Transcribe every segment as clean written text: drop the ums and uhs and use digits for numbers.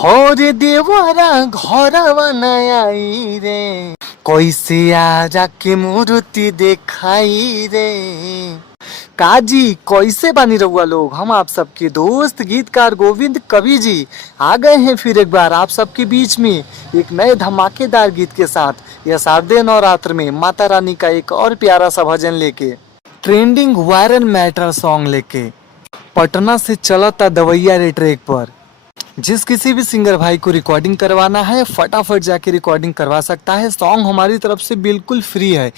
हो रे देवरा घरवा नई रे, कैसे आजा के मूर्ति देखाई रे। काजी कैसे बानी रहुआ लोग, हम आप सबके दोस्त गीतकार गोविंद कवि जी आ गए हैं फिर एक बार आप सबके बीच में एक नए धमाकेदार गीत के साथ। यह शारदीय नवरात्र में माता रानी का एक और प्यारा सा भजन लेके, ट्रेंडिंग वायरल मैटर सॉन्ग लेके पटना से चला था दवैया रे ट्रैक पर। जिस किसी भी सिंगर भाई को रिकॉर्डिंग करवाना है फटाफट जाके रिकॉर्डिंग करवा सकता है। सॉन्ग हमारी तरफ से बिल्कुल फ्री है।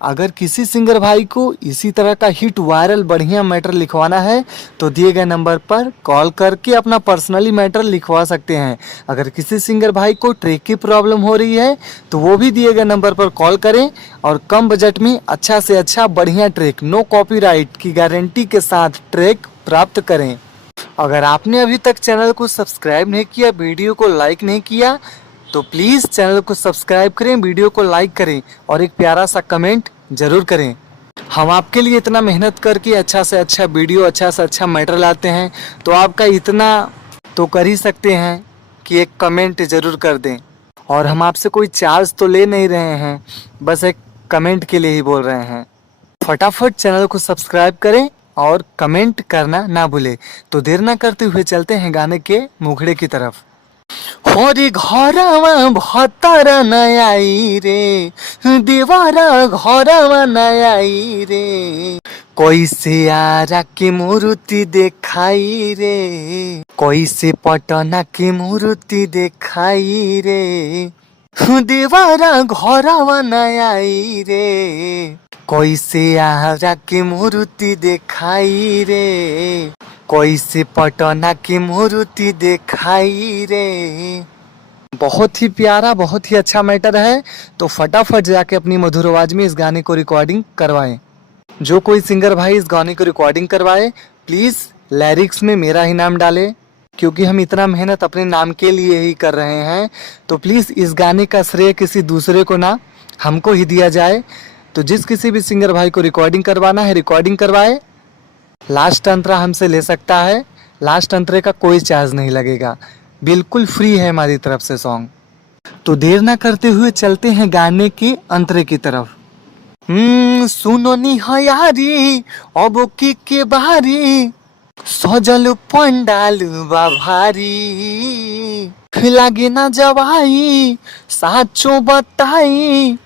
अगर किसी सिंगर भाई को इसी तरह का हिट वायरल बढ़िया मैटर लिखवाना है तो दिए गए नंबर पर कॉल करके अपना पर्सनली मैटर लिखवा सकते हैं। अगर किसी सिंगर भाई को ट्रैक की प्रॉब्लम हो रही है तो वो भी दिए गए नंबर पर कॉल करें और कम बजट में अच्छा से अच्छा बढ़िया ट्रैक नो कॉपीराइट की गारंटी के साथ ट्रैक प्राप्त करें। अगर आपने अभी तक चैनल को सब्सक्राइब नहीं किया, वीडियो को लाइक नहीं किया तो प्लीज़ चैनल को सब्सक्राइब करें, वीडियो को लाइक करें और एक प्यारा सा कमेंट जरूर करें। हम आपके लिए इतना मेहनत करके अच्छा से अच्छा वीडियो, अच्छा से अच्छा मैटर लाते हैं तो आपका इतना तो कर ही सकते हैं कि एक कमेंट ज़रूर कर दें। और हम आपसे कोई चार्ज तो ले नहीं रहे हैं, बस एक कमेंट के लिए ही बोल रहे हैं। फटाफट चैनल को सब्सक्राइब करें और कमेंट करना ना भूले। तो देर ना करते हुए चलते हैं गाने के मुखड़े की तरफ। होरी घरवा भतरा नई रे, देवरा घरवा नई रे, कैसे आरा के मूर्ति देखाई रे, कैसे पटना के मूर्ति देखाई रे। देवरा घरवा नई रे, कैसे आरा के मूर्ति देखाई रे, कैसे पटना की मूर्ति देखाई रे। बहुत ही प्यारा, बहुत ही अच्छा मैटर है। तो फटाफट जाके अपनी मधुर आवाज में इस गाने को रिकॉर्डिंग करवाएं। जो कोई सिंगर भाई इस गाने को रिकॉर्डिंग करवाए प्लीज़ लिरिक्स में मेरा ही नाम डाले, क्योंकि हम इतना मेहनत अपने नाम के लिए ही कर रहे हैं। तो प्लीज़ इस गाने का श्रेय किसी दूसरे को ना, हमको ही दिया जाए। तो जिस किसी भी सिंगर भाई को रिकॉर्डिंग करवाना है रिकॉर्डिंग करवाए। लास्ट अंतरा हमसे ले सकता है, लास्ट अंतरे का कोई चार्ज नहीं लगेगा, बिल्कुल फ्री है हमारी तरफ से सॉन्ग। तो देर ना करते हुए चलते हैं गाने के अंतरे की तरफ। सुनो नी हयारी अब के बारी, सजल पंडाल बा भारी, लागे ना जवाई साचो बताई,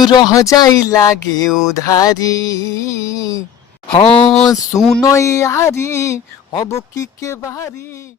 रह जाई लागे उधारी। हाँ सुनो यारी अब के बारी।